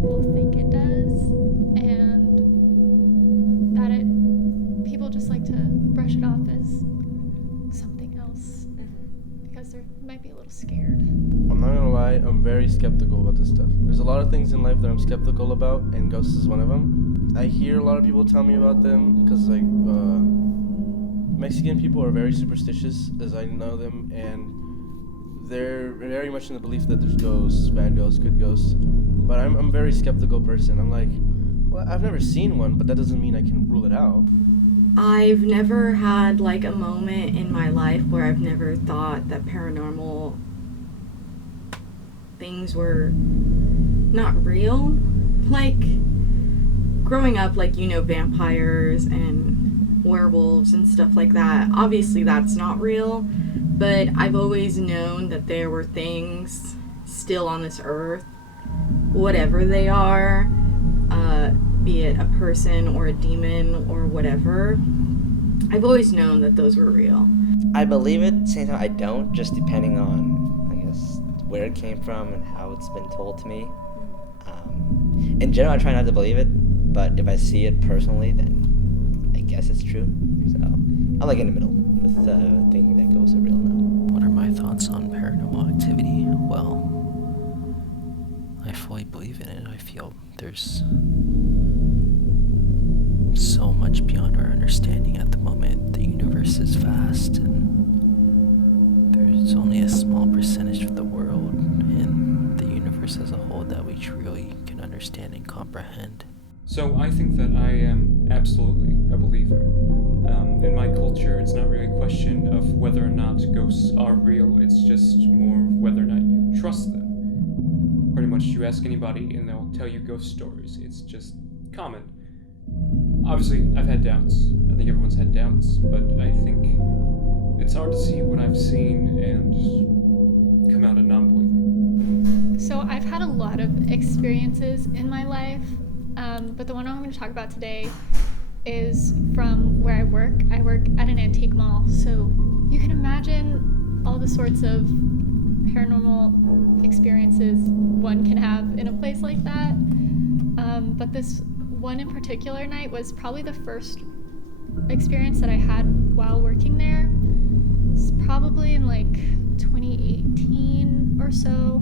people think it does, and that people just like to brush it off as something else because they might be a little scared. I'm not gonna lie, I'm very skeptical about this stuff. There's a lot of things in life that I'm skeptical about, and ghosts is one of them. I hear a lot of people tell me about them because, like, Mexican people are very superstitious, as I know them, and they're very much in the belief that there's ghosts, bad ghosts, good ghosts. But I'm a very skeptical person. I'm like, well, I've never seen one, but that doesn't mean I can rule it out. I've never had like a moment in my life where I've never thought that paranormal things were not real. Like growing up, like, you know, vampires and werewolves and stuff like that. Obviously that's not real, but I've always known that there were things still on this earth, whatever they are, be it a person or a demon or whatever. I've always known that those were real. I believe it, same time I don't, just depending on, I guess, where it came from and how it's been told to me. In general, I try not to believe it, but if I see it personally, then I guess it's true. So I'm like in the middle with thinking that ghosts are real now. What are my thoughts on paranormal activity? Well, I fully believe in it. I feel there's so much beyond our understanding at the moment. The universe is vast, and there's only a small percentage of the world and the universe as a whole that we truly can understand and comprehend. So I think that I am absolutely a believer. In my culture, it's not really a question of whether or not ghosts are real, it's just more of whether or not you trust them. Pretty much, you ask anybody and they'll tell you ghost stories. It's just common. Obviously, I've had doubts. I think everyone's had doubts, but I think it's hard to see what I've seen and come out a non-believer. So I've had a lot of experiences in my life, but the one I'm going to talk about today is from where I work. I work at an antique mall, so you can imagine all the sorts of paranormal experiences one can have in a place like that. But this one in particular night was probably the first experience that I had while working there. It's probably in like 2018 or so,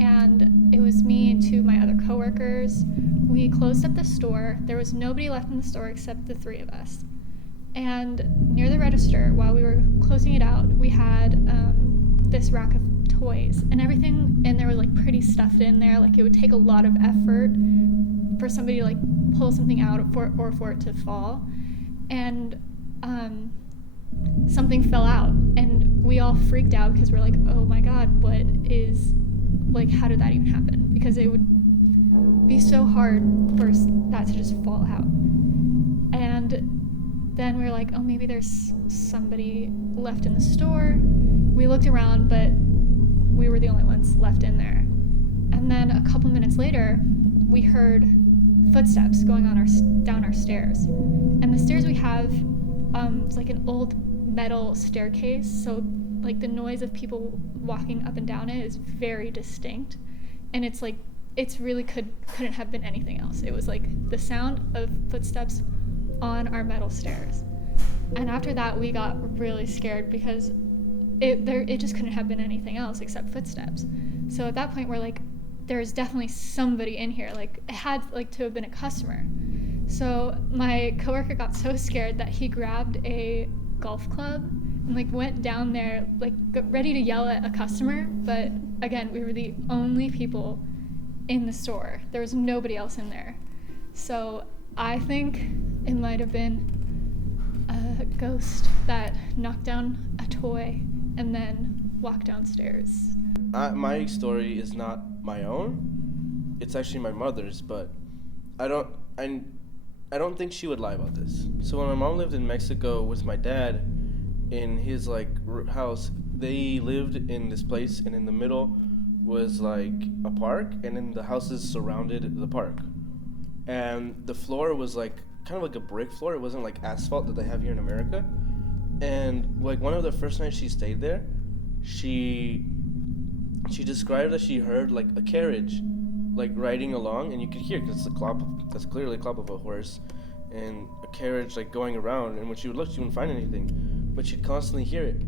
and it was me and two of my other coworkers. We closed up the store. There was nobody left in the store except the three of us. And near the register, while we were closing it out, we had this rack of toys, and everything in there was like pretty stuffed in there. Like it would take a lot of effort for somebody to like pull something out or for it to fall. And something fell out, and we all freaked out because we're like, oh my god, what is, like, how did that even happen? Because it would be so hard for that to just fall out. And then we were like, oh, maybe there's somebody left in the store. We looked around, but we were the only ones left in there. And then a couple minutes later, we heard footsteps going on down our stairs. And the stairs we have, it's like an old metal staircase, so like the noise of people walking up and down it is very distinct, and it's like it's really couldn't have been anything else. It was like the sound of footsteps on our metal stairs. And after that, we got really scared because it just couldn't have been anything else except footsteps. So at that point, we're like, there's definitely somebody in here. Like it had like to have been a customer. So my coworker got so scared that he grabbed a golf club and like went down there, like ready to yell at a customer. But again, we were the only people in the store. There was nobody else in there. So I think it might have been a ghost that knocked down a toy and then walked downstairs. My story is not my own. It's actually my mother's, but I don't think she would lie about this. So when my mom lived in Mexico with my dad in his like house, they lived in this place, and in the middle was like a park, and then the houses surrounded the park. And the floor was like kind of like a brick floor. It wasn't like asphalt that they have here in America. And like one of the first nights she stayed there, she described that she heard like a carriage like riding along, and you could hear because that's clearly a clop of a horse, and a carriage like going around. And when she would look, she wouldn't find anything, but she'd constantly hear it.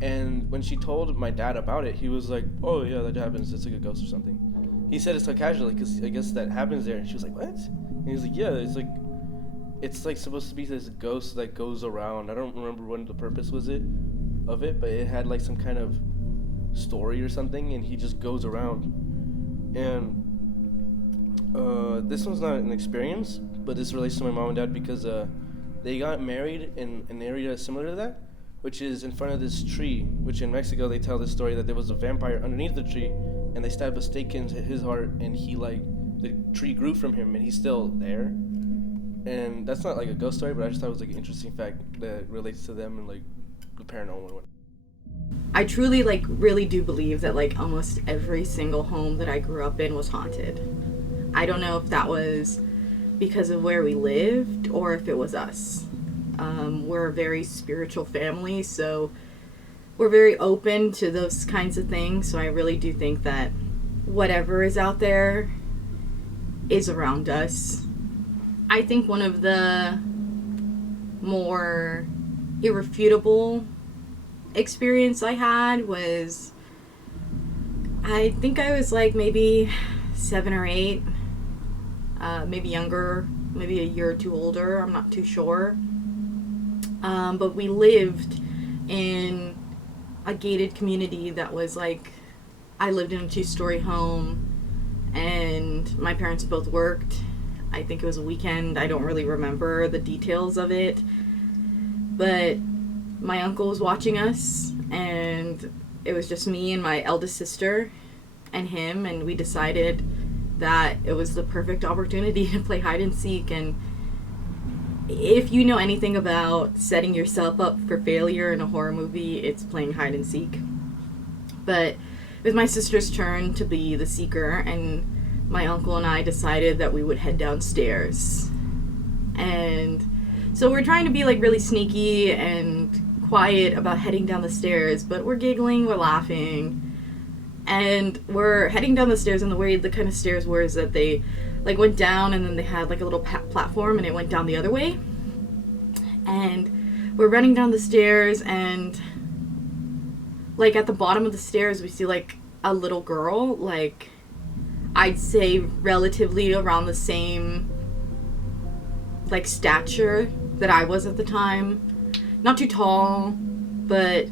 And when she told my dad about it, he was like, "Oh yeah, that happens. It's like a ghost or something." He said it so casually because I guess that happens there. And she was like, "What?" And he was like, "Yeah, it's like supposed to be this ghost that goes around. I don't remember what the purpose was of it, but it had like some kind of story or something, and he just goes around." And this one's not an experience, but this relates to my mom and dad because they got married in an area similar to that, which is in front of this tree, which in Mexico they tell this story that there was a vampire underneath the tree, and they stabbed a stake into his heart, and the tree grew from him, and he's still there. And that's not like a ghost story, but I just thought it was like an interesting fact that relates to them and like the paranormal. I truly really do believe that almost every single home that I grew up in was haunted. I don't know if that was because of where we lived or if it was us. We're a very spiritual family, so we're very open to those kinds of things. So I really do think that whatever is out there is around us. I think one of the more irrefutable experience I had was, I think I was maybe 7 or 8, maybe younger, maybe a year or two older, I'm not too sure. But we lived in a gated community that was I lived in a 2-story home, and my parents both worked. I think it was a weekend. I don't really remember the details of it, but my uncle was watching us, and it was just me and my eldest sister and him, and we decided that it was the perfect opportunity to play hide and seek. And if you know anything about setting yourself up for failure in a horror movie, it's playing hide and seek. But it was my sister's turn to be the seeker, and my uncle and I decided that we would head downstairs. And so we're trying to be really sneaky and quiet about heading down the stairs, but we're giggling, we're laughing, and we're heading down the stairs. And the way the kind of stairs were is that they went down, and then they had a little platform, and it went down the other way. And we're running down the stairs, and at the bottom of the stairs we see a little girl, I'd say relatively around the same stature that I was at the time. Not too tall, but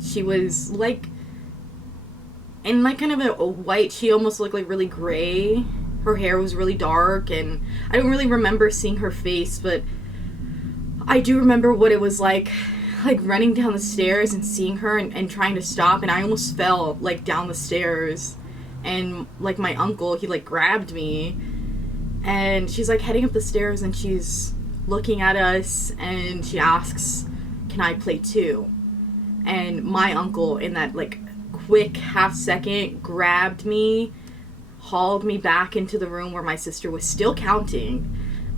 she was in kind of a white, she almost looked really gray. Her hair was really dark, and I don't really remember seeing her face, but I do remember what it was like running down the stairs and seeing her and trying to stop, and I almost fell down the stairs. And my uncle, he grabbed me, and she's heading up the stairs, and she's looking at us, and she asks, "Can I play too?" And my uncle, in that quick half second, grabbed me, hauled me back into the room where my sister was still counting,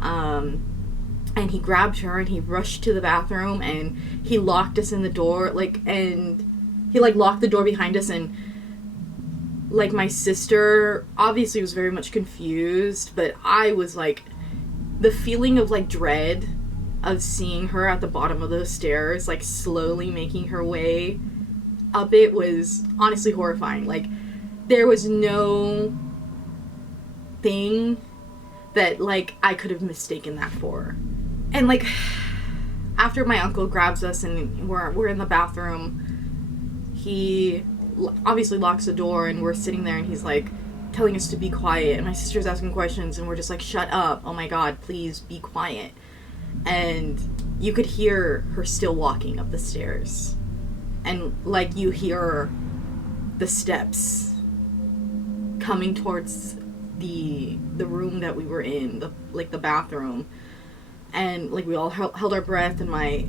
and he grabbed her, and he rushed to the bathroom, and he locked us in the door, and he locked the door behind us. And my sister obviously was very much confused, but I was the feeling of dread of seeing her at the bottom of those stairs, slowly making her way up it, was honestly horrifying. There was no thing that I could have mistaken that for. And after my uncle grabs us and we're in the bathroom, he obviously locks the door, and we're sitting there, and he's telling us to be quiet, and my sister's asking questions, and we're just shut up, oh my god, please be quiet. And you could hear her still walking up the stairs, and you hear the steps coming towards the room that we were in, the bathroom. And we all held our breath, and my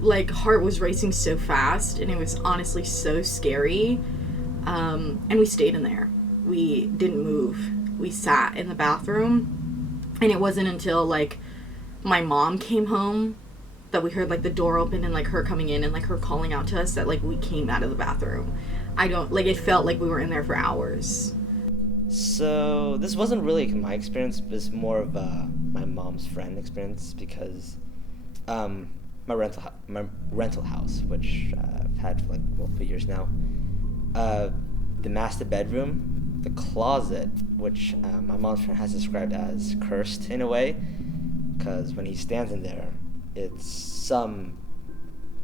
heart was racing so fast, and it was honestly so scary. And we stayed in there. We didn't move. We sat in the bathroom, and it wasn't until my mom came home that we heard the door open, and her coming in, and her calling out to us, that we came out of the bathroom. It felt like we were in there for hours. So this wasn't really my experience. It was more of my mom's friend experience because my rental house, which I've had for like multiple years now. The master bedroom, the closet, which my mom's friend has described as cursed in a way, because when he stands in there, it's some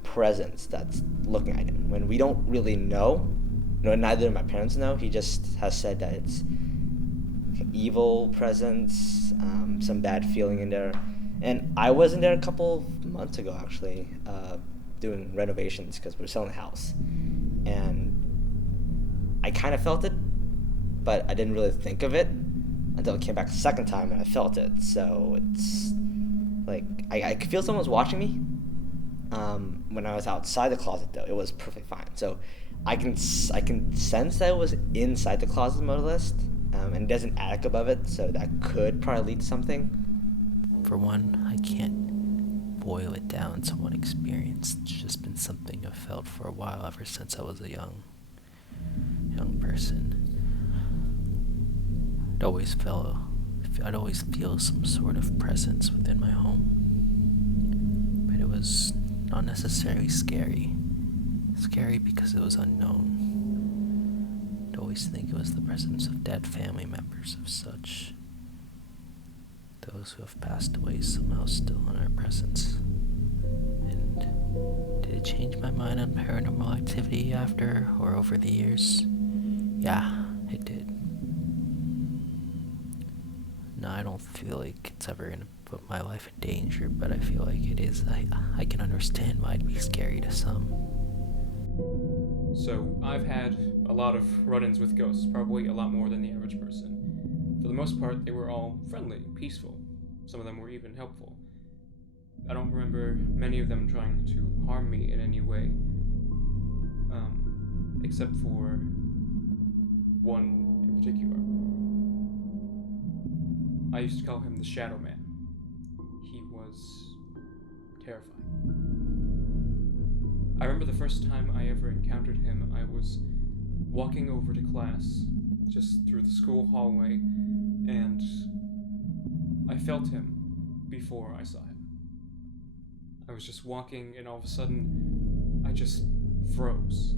presence that's looking at him. When we don't really know, no, neither of my parents know. He just has said that it's evil presence, some bad feeling in there. And I was in there a couple months ago, actually, doing renovations because we're selling the house. And I kind of felt it, but I didn't really think of it until it came back the second time and I felt it. So it's like, I could feel someone was watching me. When I was outside the closet, though, it was perfectly fine. So I can sense that it was inside the closet, more or less, and there's an attic above it, so that could probably lead to something. For one, I can't boil it down to one experience. It's just been something I've felt for a while, ever since I was a young person. I'd always feel some sort of presence within my home, but it was not necessarily scary. Scary because it was unknown. I'd always think it was the presence of dead family members of such. Those who have passed away somehow still in our presence. And did it change my mind on paranormal activity after or over the years? Yeah, it did. No, I don't feel like it's ever gonna put my life in danger, but I feel like it is. I can understand why it'd be scary to some. So, I've had a lot of run-ins with ghosts, probably a lot more than the average person. For the most part, they were all friendly, peaceful. Some of them were even helpful. I don't remember many of them trying to harm me in any way, except for one in particular. I used to call him the Shadow Man. He was terrifying. I remember the first time I ever encountered him, I was walking over to class, just through the school hallway, and I felt him before I saw him. I was just walking, and all of a sudden, I just froze.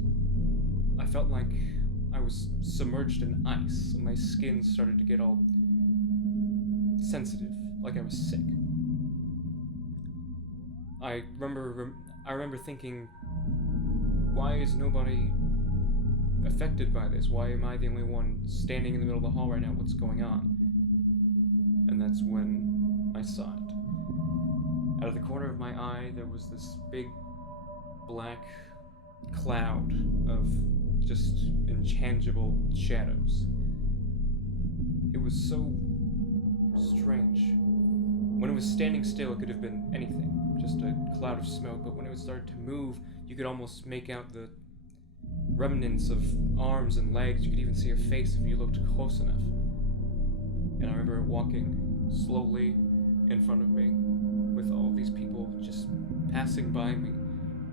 I felt like I was submerged in ice, and my skin started to get all sensitive, like I was sick. I remember thinking, why is nobody affected by this? Why am I the only one standing in the middle of the hall right now? What's going on? And that's when I saw it. Out of the corner of my eye, there was this big black cloud of just intangible shadows. It was so strange. When it was standing still, it could have been anything, just a cloud of smoke, but when it started to move, you could almost make out the remnants of arms and legs. You could even see a face if you looked close enough. And I remember walking slowly in front of me with all these people just passing by me,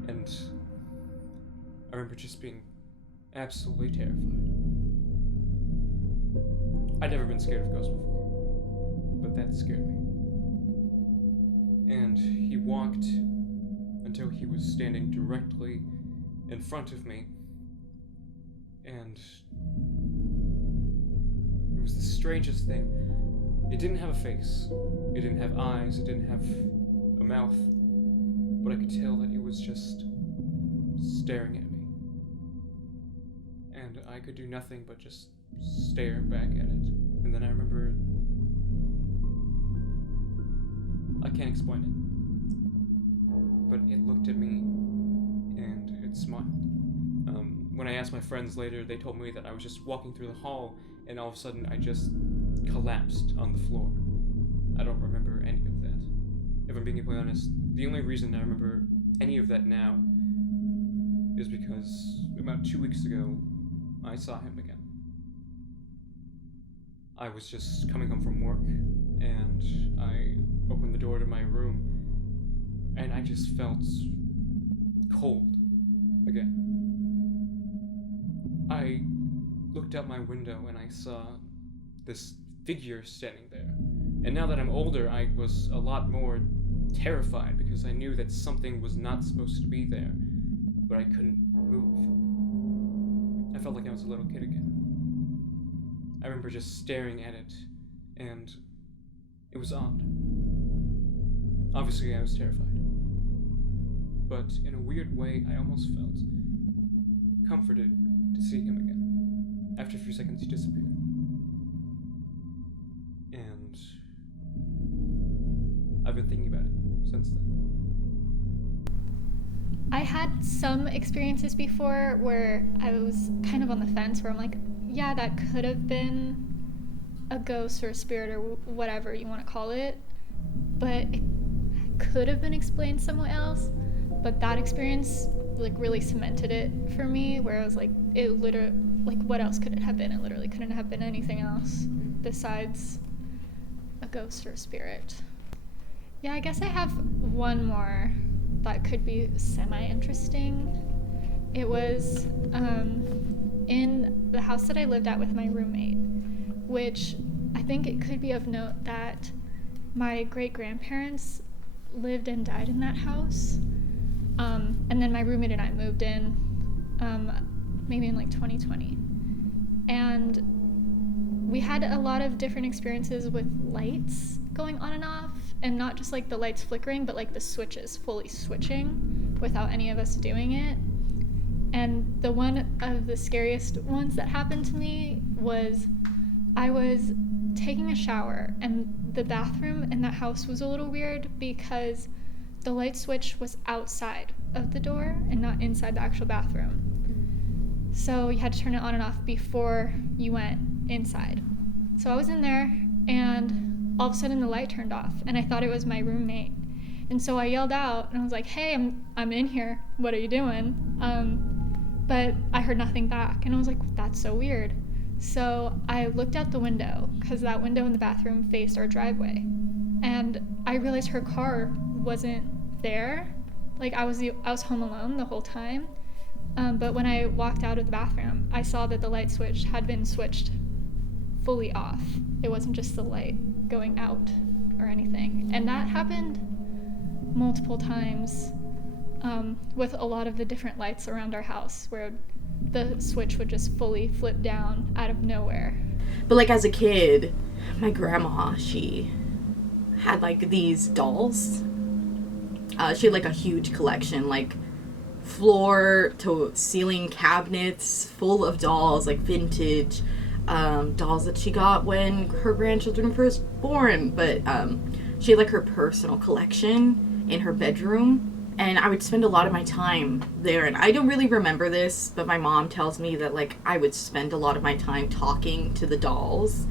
and I remember just being absolutely terrified. I'd never been scared of ghosts before, but that scared me. And he walked until he was standing directly in front of me, and it was the strangest thing. It didn't have a face, it didn't have eyes, it didn't have a mouth, but I could tell that it was just staring at me. And I could do nothing but just stare back at it. And then I remember, I can't explain it, but it looked at me and it smiled. When I asked my friends later, they told me that I was just walking through the hall and all of a sudden I just collapsed on the floor. I don't remember any of that. If I'm being completely honest, the only reason I remember any of that now is because about 2 weeks ago, I saw him again. I was just coming home from work, and I opened the door to my room, and I just felt cold again. I looked out my window and I saw this figure standing there. And now that I'm older, I was a lot more terrified because I knew that something was not supposed to be there, but I couldn't move. I felt like I was a little kid again. I remember just staring at it, and it was odd. Obviously, I was terrified. But in a weird way, I almost felt comforted to see him again. After a few seconds, he disappeared. And I've been thinking about it since then. I had some experiences before where I was kind of on the fence, where I'm like, yeah, that could have been a ghost or a spirit or whatever you want to call it, but it could have been explained somewhere else. But that experience like really cemented it for me, where I was like, it literally, like, what else could it have been? It literally couldn't have been anything else besides a ghost or a spirit. Yeah, I guess I have one more that could be semi-interesting. It was in the house that I lived at with my roommate, which I think it could be of note that my great-grandparents lived and died in that house. And then my roommate and I moved in maybe in like 2020. And we had a lot of different experiences with lights going on and off, and not just like the lights flickering, but like the switches fully switching without any of us doing it. And the one of the scariest ones that happened to me was I was taking a shower, and the bathroom in that house was a little weird because the light switch was outside of the door and not inside the actual bathroom. So you had to turn it on and off before you went inside. So I was in there, and all of a sudden the light turned off, and I thought it was my roommate. And so I yelled out, and I was like, hey, I'm in here. What are you doing? But I heard nothing back, and I was like, that's so weird. So I looked out the window, because that window in the bathroom faced our driveway. And I realized her car wasn't there. Like, I was home alone the whole time. But when I walked out of the bathroom, I saw that the light switch had been switched fully off. It wasn't just the light going out or anything. And that happened multiple times with a lot of the different lights around our house, where the switch would just fully flip down out of nowhere. But like as a kid, my grandma, she had like these dolls. She had like a huge collection, like floor to ceiling cabinets full of dolls, like vintage dolls that she got when her grandchildren were first born. But she had like her personal collection in her bedroom, and I would spend a lot of my time there. And I don't really remember this, but my mom tells me that like I would spend a lot of my time talking to the dolls,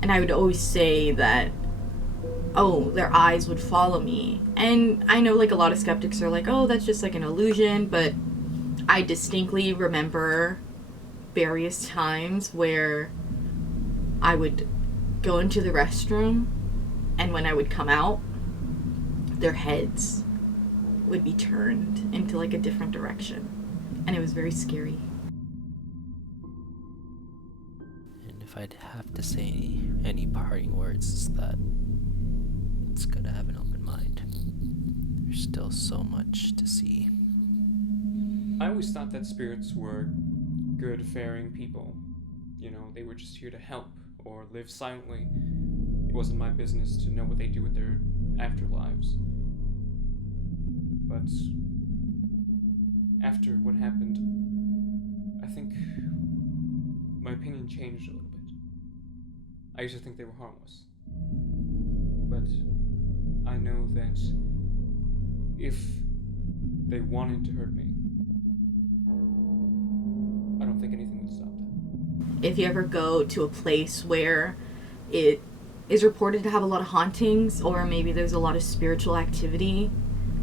and I would always say that, oh, their eyes would follow me. And I know like a lot of skeptics are like, oh, that's just like an illusion, but I distinctly remember various times where I would go into the restroom, and when I would come out, their heads would be turned into like a different direction, and it was very scary. And if I'd have to say any parting words, it's that it's good to have an open mind. There's still so much to see. I always thought that spirits were good, faring people. You know, they were just here to help or live silently. It wasn't my business to know what they do with their afterlives. But after what happened, I think my opinion changed a little bit. I used to think they were harmless. But I know that if they wanted to hurt me, I don't think anything would stop them. If you ever go to a place where it is reported to have a lot of hauntings, or maybe there's a lot of spiritual activity,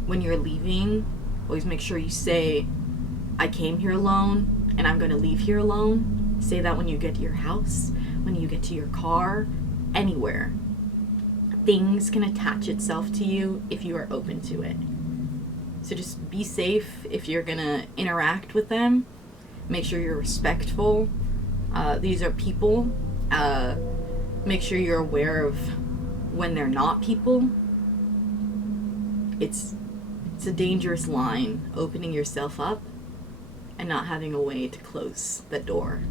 when you're leaving, always make sure you say, I came here alone, and I'm going to leave here alone. Say that when you get to your house, when you get to your car, anywhere. Things can attach itself to you if you are open to it. So just be safe if you're going to interact with them. Make sure you're respectful. These are people. make sure you're aware of when they're not people. It's a dangerous line, opening yourself up and not having a way to close the door.